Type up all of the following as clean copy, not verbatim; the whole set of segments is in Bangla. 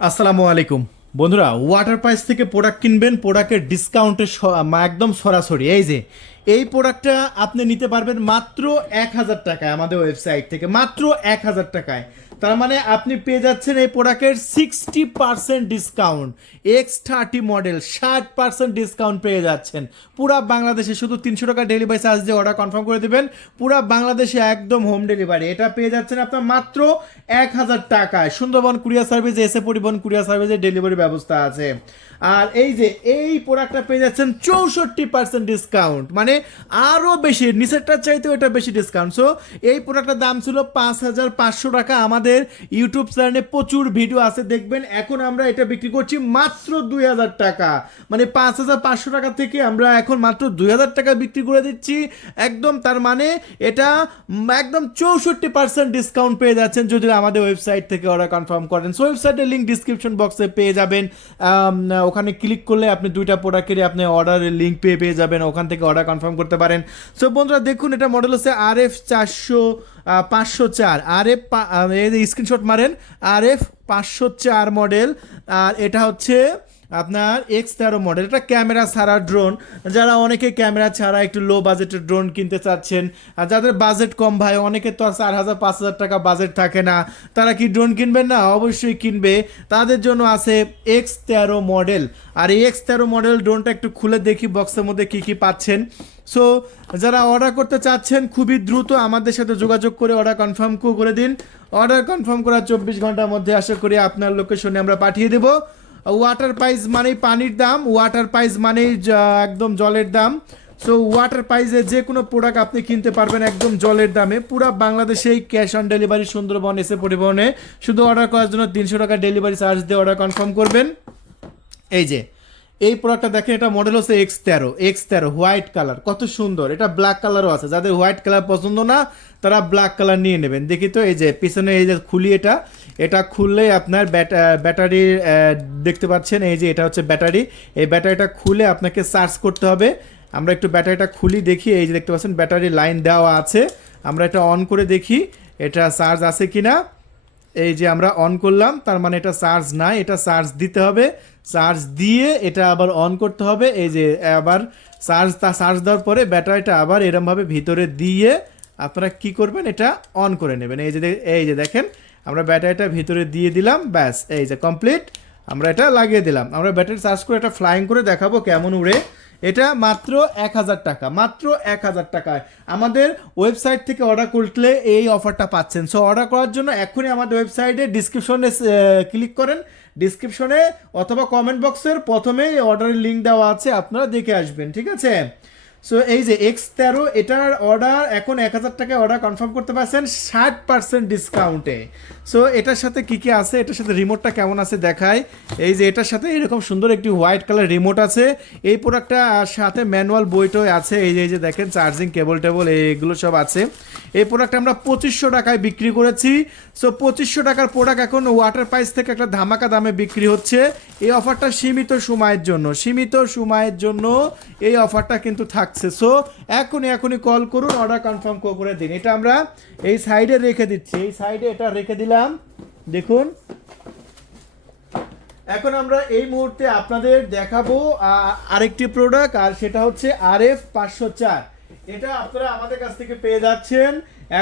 আসসালামু আলাইকুম বন্ধুরা, ওয়াটার প্রাইস থেকে প্রোডাক্ট কিনবেন, প্রোডাক্টের ডিসকাউন্টে একদম সরাসরি এই যে এই প্রোডাক্টটা আপনি নিতে পারবেন মাত্র 1,000 টাকায় আমাদের ওয়েবসাইট থেকে, মাত্র 1,000 টাকায়। তার মানে আপনি পেয়ে যাচ্ছেন এই প্রোডাক্টের 60% ডিসকাউন্ট। X30 মডেল 60% ডিসকাউন্ট পেয়ে যাচ্ছেন পুরা বাংলাদেশে। শুধু 300 টাকা ডেলিভারি চার্জ দিয়ে অর্ডার কনফার্ম করে দেবেন, পুরা বাংলাদেশে একদম হোম ডেলিভারি। এটা পেয়ে যাচ্ছেন আপনার মাত্র 1,000 টাকায়। সুন্দরবন কুরিয়ার সার্ভিস, এসে পরিবহন কুরিয়ার সার্ভিসের ডেলিভারি ব্যবস্থা আছে। আর এই যে এই প্রোডাক্টটা পেয়ে যাচ্ছেন 64% ডিসকাউন্ট, মানে আরও বেশি, নিচেরটার চাইতেও এটা বেশি ডিসকাউন্ট। সো এই প্রোডাক্টের দাম ছিল 5,500 টাকা। আমাদের ইউটিউব চ্যানেলে প্রচুর ভিডিও আছে, দেখবেন। এখন আমরা এটা বিক্রি করছি মাত্র 2,000 টাকা, মানে 5,500 টাকা থেকে আমরা এখন মাত্র 2,000 টাকা বিক্রি করে দিচ্ছি একদম। তার মানে এটা একদম 64% ডিসকাউন্ট পেয়ে যাচ্ছেন যদি আমাদের ওয়েবসাইট থেকে অর্ডার কনফার্ম করেন। সো ওয়েবসাইটের লিঙ্ক ডিসক্রিপশন বক্সে পেয়ে যাবেন। ওখানে ক্লিক করলে আপনি দুইটা প্রোডাক্টেরই আপনি অর্ডারের লিঙ্ক পেয়ে যাবেন, ওখান থেকে অর্ডার কনফার্ম করতে পারেন। সো বন্ধুরা দেখুন, এটা মডেল হচ্ছে RF 504। স্ক্রিনশট মারেন, RF 504 মডেল। আর এটা হচ্ছে আপনার X13 মডেল। এটা ক্যামেরা ছাড়া ড্রোন। যারা অনেকে ক্যামেরা ছাড়া একটু লো বাজেটের ড্রোন কিনতে চাচ্ছেন, আর যাদের বাজেট কম, ভাই অনেকে তো আর 4,000 5,000 টাকা বাজেট থাকে না, তারা কি ড্রোন কিনবেন না? অবশ্যই কিনবে। তাদের জন্য আছে X13 মডেল। আর এই X13 মডেল ড্রোনটা একটু খুলে দেখি বক্সের মধ্যে কি কি পাচ্ছেন। সো যারা অর্ডার করতে চাচ্ছেন খুবই দ্রুত আমাদের সাথে যোগাযোগ করে অর্ডার কনফার্ম করে দিন। অর্ডার কনফার্ম করার 24 ঘন্টার মধ্যে আশা করি আপনার লোকেশনে আমরা পাঠিয়ে দেবো। ওয়াটার প্রাইস মানেই পানির দাম, ওয়াটার প্রাইস মানেই একদম জলের দাম। সো ওয়াটার প্রাইসে যে কোনো প্রোডাক্ট আপনি কিনতে পারবেন একদম জলের দামে। পুরো বাংলাদেশেই ক্যাশ অন ডেলিভারি, সুন্দরবন এসে পরিবহনে। শুধু অর্ডার করার জন্য 300 টাকা ডেলিভারি চার্জ দিয়ে অর্ডার কনফার্ম করবেন। এই যে এই প্রোডাক্টটা দেখেন, এটা মডেল হচ্ছে X13 হোয়াইট কালার, কত সুন্দর। এটা ব্ল্যাক কালারও আছে, যাদের হোয়াইট কালার পছন্দ না তারা ব্ল্যাক কালার নিয়ে নেবেন। দেখি তো, এই যে পিছনে এই যে খুলি, এটা খুললেই আপনার ব্যাটারি দেখতে পাচ্ছেন। এই যে এটা হচ্ছে ব্যাটারি। এই ব্যাটারিটা খুলে আপনাকে চার্জ করতে হবে। আমরা একটু ব্যাটারিটা খুলি দেখি। এই যে দেখতে পাচ্ছেন ব্যাটারি লাইন দেওয়া আছে। আমরা এটা অন করে দেখি এটা চার্জ আছে কিনা। এই যে আমরা অন করলাম, তার মানে এটা চার্জ নাই, এটা চার্জ দিতে হবে। চার্জ দিয়ে এটা আবার অন করতে হবে। এই যে আবার চার্জ দেওয়ার পরে ব্যাটারিটা আবার এরমভাবে ভিতরে দিয়ে আপনারা কি করবেন, এটা অন করে নেবেন। এই যে দেখেন, আমরা ব্যাটারিটা ভিতরে দিয়ে দিলাম, ব্যাস এই যে কমপ্লিট। আমরা এটা লাগিয়ে দিলাম। আমরা ব্যাটারি চার্জ করে এটা ফ্লাইং করে দেখাবো কেমন উড়ে। এটা মাত্র 1,000 টাকা, মাত্র 1,000 টাকায়। আমাদের ওয়েবসাইট থেকে অর্ডার করলে এই অফারটা পাচ্ছেন। সো অর্ডার করার জন্য এখনই আমাদের ওয়েবসাইটে ডিসক্রিপশনে ক্লিক করেন। ডিসক্রিপশনে অথবা কমেন্ট বক্সের প্রথমেই অর্ডারের লিঙ্ক দেওয়া আছে, আপনারা দেখে আসবেন, ঠিক আছে? সো এই যে X13, এটার অর্ডার এখন 1,000 টাকায় অর্ডার কনফার্ম করতে পারছেন 60% ডিসকাউন্টে। সো এটার সাথে কি কি আছে, এটার সাথে রিমোটটা কেমন আছে দেখায়। এই যে এটার সাথে এরকম সুন্দর একটি হোয়াইট কালার রিমোট আছে। এই প্রোডাক্টটা সাথে ম্যানুয়াল বইটাও আছে। এই যে দেখেন চার্জিং কেবল টেবল এগুলো সব আছে। এই প্রোডাক্টটা আমরা 2,500 টাকায় বিক্রি করেছি। সো 2,500 টাকার প্রোডাক্ট এখন ওয়াটার প্রাইস থেকে একটা ধামাকা দামে বিক্রি হচ্ছে। এই অফারটা সীমিত সময়ের জন্য এই অফারটা কিন্তু থাকছে। সো এখনই কল করুন, অর্ডার কনফার্ম করে দিন। এটা আমরা এই সাইডে রেখে দিচ্ছি, এই সাইডে এটা রেখে দিলাম, দেখুন। এখন আমরা এই মুহূর্তে আপনাদের দেখাবো আরেকটি প্রোডাক্ট, আর সেটা হচ্ছে RF 504। এটা আপনারা আমাদের কাছ থেকে পেয়ে যাচ্ছেন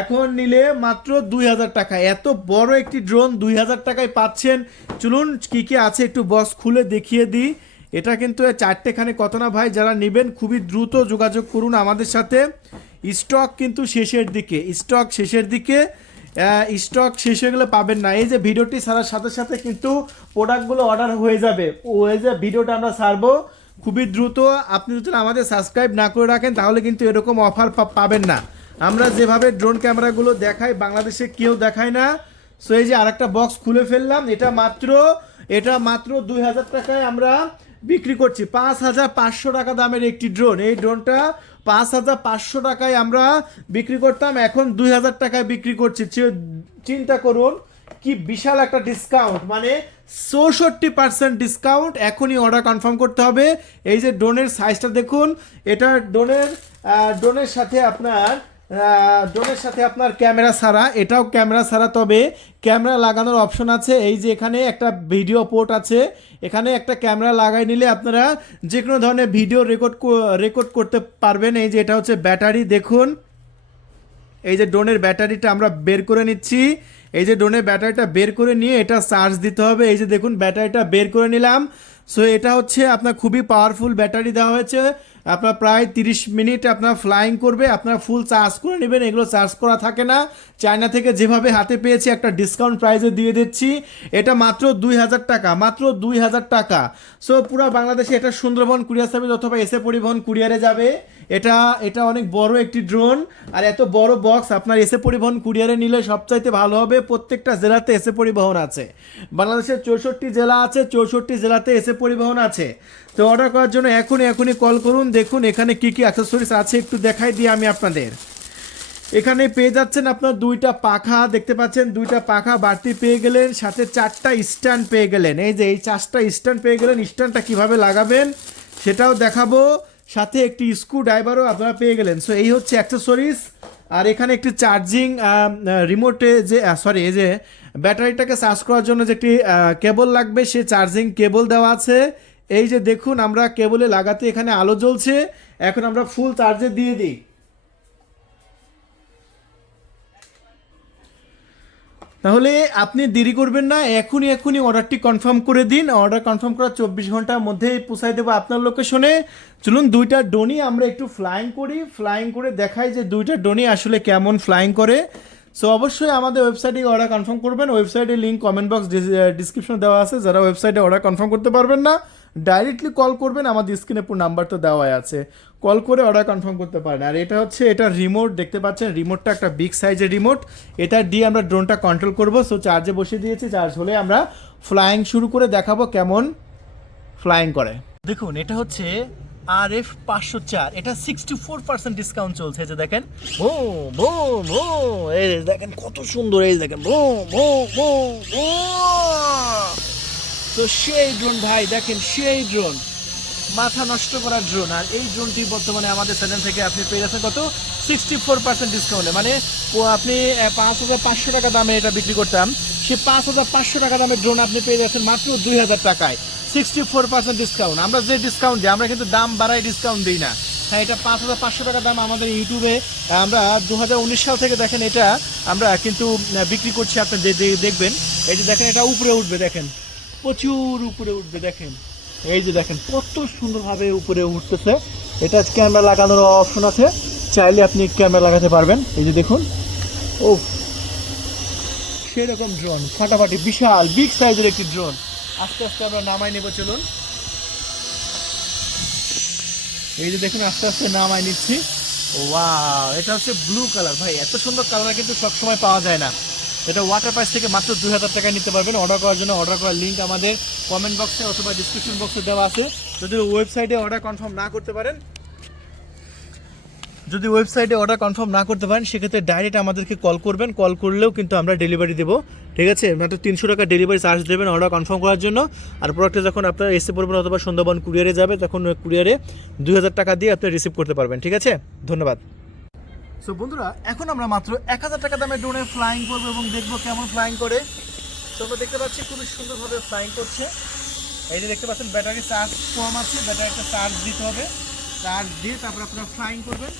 এখন নিলে মাত্র 2,000 টাকা। এত বড় একটি ড্রোন 2,000 টাকায় পাচ্ছেন। চলুন কি কি আছে একটু বক্স খুলে দেখিয়ে দিই। এটা কিন্তু 4টেখানে কত না ভাই, যারা নেবেন খুবই দ্রুত যোগাযোগ করুন আমাদের সাথে। স্টক কিন্তু শেষের দিকে, স্টক শেষ হয়ে গেলে পাবেন না। এই যে ভিডিওটি ছাড়ার সাথে সাথে কিন্তু প্রোডাক্টগুলো অর্ডার হয়ে যাবে। ওই যে ভিডিওটা আমরা ছাড়বো খুবই দ্রুত। আপনি যদি আমাদের সাবস্ক্রাইব না করে রাখেন তাহলে কিন্তু এরকম অফার পাবেন না। আমরা যেভাবে ড্রোন ক্যামেরাগুলো দেখাই বাংলাদেশে কেউ দেখায় না। সো এই যে আরেকটা বক্স খুলে ফেললাম। এটা মাত্র 2,000 টাকায় আমরা বিক্রি করছি। 5,500 টাকা দামের একটি ড্রোন। এই ড্রোনটা 5,500 টাকায় আমরা বিক্রি করতাম, এখন 2,000 টাকায় বিক্রি করছি। চিন্তা করুন কি বিশাল একটা ডিসকাউন্ট, মানে 64% ডিসকাউন্ট। এখনই অর্ডার কনফার্ম করতে হবে। এই যে ড্রোনের সাইজটা দেখুন, এটা ড্রোনের সাথে আপনার ড্রোনের সাথে আপনার ক্যামেরা ছাড়া, এটাও ক্যামেরা ছাড়া, তবে ক্যামেরা লাগানোর অপশন আছে। এই যে এখানে একটা ভিডিও পোর্ট আছে, এখানে একটা ক্যামেরা লাগাই নিলে আপনারা যে কোনো ধরনের ভিডিও রেকর্ড করতে পারবেন। এই যে এটা হচ্ছে ব্যাটারি, দেখুন এই যে ড্রোনের ব্যাটারিটা আমরা বের করে নিচ্ছি। এই যে ড্রোনের ব্যাটারিটা বের করে নিয়ে এটা চার্জ দিতে হবে। এই যে দেখুন ব্যাটারিটা বের করে নিলাম। সো এটা হচ্ছে আপনার খুবই পাওয়ারফুল ব্যাটারি দেওয়া হয়েছে। আপনার প্রায় 30 মিনিট আপনার ফ্লাইং করবে, আপনার ফুল চার্জ করে নেবেন। এগুলো চার্জ করা থাকে না, চায়না থেকে যেভাবে হাতে পেয়েছি একটা ডিসকাউন্ট প্রাইসে দিয়ে দিচ্ছি। এটা মাত্র 2000 টাকা, মাত্র 2000 টাকা। সো পুরো বাংলাদেশে এটা সুন্দরবন কুরিয়ার সার্ভিস অথবা এসএ পরিবহন কুরিয়ারে যাবে। এটা এটা অনেক বড় একটি ড্রোন, আর এত বড় বক্স আপনার এসএ পরিবহন কুরিয়ারে নিলে সবচাইতে ভালো হবে। প্রত্যেকটা জেলাতে এসএ পরিবহন আছে, বাংলাদেশের 64 জেলা আছে, 64 জেলাতে এসএ পরিবহন আছে। তো অর্ডার করার জন্য এখনই কল করুন। দেখুন এখানে কি কি অ্যাক্সেসরিজ আছে একটু দেখাই দিই আমি আপনাদের। এখানে পেয়ে যাচ্ছেন আপনার 2টা পাখা, দেখতে পাচ্ছেন 2টা পাখা বাড়তি পেয়ে গেলেন, সাথে 4টা স্ট্যান্ড পেয়ে গেলেন। এই যে এই 4টা স্ট্যান্ড পেয়ে গেলেন, স্ট্যান্ডটা কীভাবে লাগাবেন সেটাও দেখাবো, সাথে একটি স্ক্রু ড্রাইভারও আপনারা পেয়ে গেলেন। সো এই হচ্ছে অ্যাক্সেসরিজ। আর এখানে একটি চার্জিং রিমোটে যে এই যে ব্যাটারিটাকে চার্জ করার জন্য যে একটি কেবল লাগবে, সে চার্জিং কেবল দেওয়া আছে। এই যে দেখুন আমরা কেবলে লাগাতে এখানে আলো জ্বলছে। এখন আমরা ফুল চার্জে দিয়ে দিই। তাহলে আপনি দেরি করবেন না, এখনই অর্ডারটি কনফার্ম করে দিন। অর্ডার কনফার্ম করার 24 ঘন্টার মধ্যেই পৌঁছাই দেবো আপনার লোকেশনে। চলুন 2টা ড্রোনই আমরা একটু ফ্লাইং করি, ফ্লাইং করে দেখাই যে 2টা ড্রোনই আসলে কেমন ফ্লাইং করে। সো অবশ্যই আমাদের ওয়েবসাইটে অর্ডার কনফার্ম করবেন। ওয়েবসাইটের লিঙ্ক কমেন্ট বক্স ডিসক্রিপশনে দেওয়া আছে। যারা ওয়েবসাইটে অর্ডার কনফার্ম করতে পারবেন না, ডাইরেক্টলি কল করবেন, আমাদের স্ক্রিনে পুরো নাম্বার তো দেওয়াই আছে, কল করে অর্ডার কনফার্ম করতে পারেন। আর এটা হচ্ছে এটা রিমোট, দেখতে পাচ্ছেন রিমোটটা একটা বিগ সাইজের রিমোট, এটা দিয়ে আমরা ড্রোনটা কন্ট্রোল করব। সো চার্জে বসিয়ে দিয়েছি, চার্জ হলে আমরা ফ্লাইং শুরু করে দেখাবো কেমন ফ্লাইং করে। দেখুন এটা হচ্ছে RF 504, এটা 64% ডিসকাউন্ট চলছে। যে দেখেন বুম বুম বুম, এই দেখেন কত সুন্দর, এই দেখেন বুম বুম বুম বুম। তো সেই ড্রোন ভাই, দেখেন সেই ড্রোন, মাথা নষ্ট করার ড্রোন। আর এই ড্রোনটি বর্তমানে আমাদের চ্যানেল থেকে আপনি পেয়ে যাচ্ছেন কত, 64% ডিসকাউন্টে। মানে আপনি 5500 টাকা দামে এটা বিক্রি করতাম, সে 5500 টাকা দামের ড্রোন আপনি পেয়ে যাচ্ছেন মাত্র 2000 টাকায়, 64% ডিসকাউন্ট। আমরা যে ডিসকাউন্ট দিই, আমরা কিন্তু দাম বাড়াই ডিসকাউন্ট দিই না। হ্যাঁ, এটা 5500 টাকা দাম। আমাদের ইউটিউবে আমরা 2019 সাল থেকে দেখেন এটা আমরা কিন্তু বিক্রি করছি। আপনি দেখবেন, এই যে দেখেন এটা উপরে উঠবে, দেখেন প্রচুর উপরে উঠবে, দেখেন এই যে দেখেন কত সুন্দরভাবে উপরে উঠতেছে। এটা ক্যামেরা লাগানোর অপশন আছে, চাইলে আপনি ক্যামেরা লাগাতে পারবেন। এই যে দেখুন, ও সেরকম ড্রোন ফাটাফাটি, বিশাল বিগ সাইজের একটি ড্রোন। আস্তে আস্তে আমরা নামাই নেব, চলুন। এই যে দেখুন আস্তে আস্তে নামাই নিচ্ছি। ওয়াও, এটা হচ্ছে ব্লু কালার। ভাই এত সুন্দর কালার কিন্তু সবসময় পাওয়া যায় না। এটা ওয়াটার প্রাইস থেকে মাত্র 2000 টাকায় নিতে পারবেন। অর্ডার করার জন্য অর্ডার করার লিঙ্ক আমাদের কমেন্ট বক্সে অথবা ডিসক্রিপশন বক্সে দেওয়া আছে। যদি ওয়েবসাইটে অর্ডার কনফার্ম না করতে পারেন, সেক্ষেত্রে ডাইরেক্ট আমাদেরকে কল করবেন। কল করলেও কিন্তু আমরা ডেলিভারি দেবো, ঠিক আছে? মাত্র 300 টাকা ডেলিভারি চার্জ দেবেন অর্ডার কনফার্ম করার জন্য। আর প্রোডাক্টটা যখন আপনার এসে পড়বেন অথবা সুন্দরবন কুরিয়ারে যাবে, তখন কুরিয়ারে 2000 টাকা দিয়ে আপনি রিসিভ করতে পারবেন, ঠিক আছে? ধন্যবাদ। সো বন্ধুরা, এখন আমরা মাত্র 1000 টাকা দামের ড্রোনে ফ্লাইং করবো এবং দেখবো কেমন ফ্লাইং করে। তো আমরা দেখতে পাচ্ছি খুবই সুন্দরভাবে ফ্লাইং করছে। এই যে দেখতে পাচ্ছেন ব্যাটারি চার্জ কম আছে, ব্যাটারিটা চার্জ দিতে হবে, চার্জ দিয়ে তারপর আপনারা ফ্লাইং করবেন।